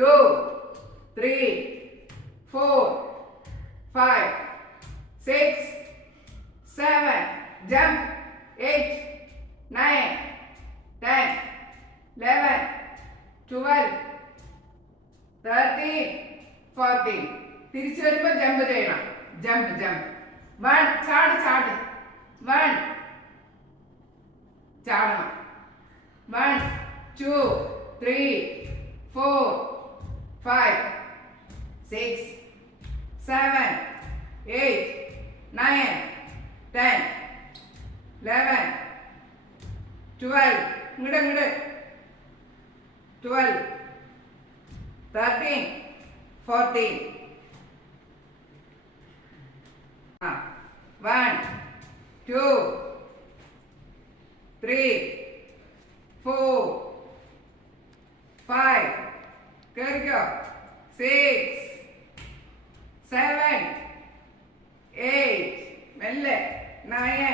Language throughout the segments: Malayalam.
2 3 4 5 6 7 jump 8 9 10 11 12 13 14 തിരിച്ചു വരുമ്പോൾ ജമ്പ് ചെയ്യണം. ജമ്പ് ജമ്പ് 1 ചാട് ചാട് 1 ചാടണം 1 2 3 4 5 6 7 8 9 10 11 12 ഇങ്ങോട്ട് 12 13 14 1 2 3 4 5 കേറിക്കോ 6 7 8 മെല്ലെ 9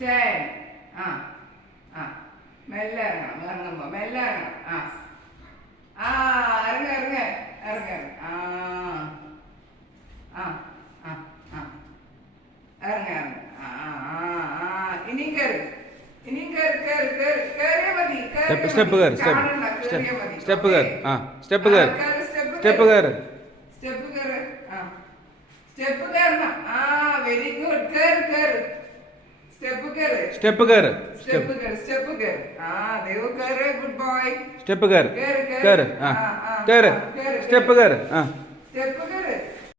10 മെല്ലെ ഇറങ്ങുമ്പോ മെല്ലെ ഇറങ്ങണം. ഇറങ്ങ ഇറങ്ങ ഇറങ്ങ ഇറങ്ങ ഇനിയും കയറി ഇനിയും കയറി കയറി കയറി കയറിയാ മതി. സ്റ്റെപ്പ് കയറി സ്റ്റെപ്പ് കയറി സ്റ്റെപ്പ് കയറി സ്റ്റെപ്പ് കയറി സ്റ്റെപ്പ് കയറി സ്റ്റെപ്പ് കയറണം. Very good. കയറി കയറി സ്റ്റെപ്പ് കയറി സ്റ്റെപ്പ് കയറി സ്റ്റെപ്പ് കയറി സ്റ്റെപ്പ് കയറി ദേവ് കയറി. Good boy. സ്റ്റെപ്പ് കയറി കയറി കയറി കയറി കയറി സ്റ്റെപ്പ് കയറി സ്റ്റെപ്പ് കയറി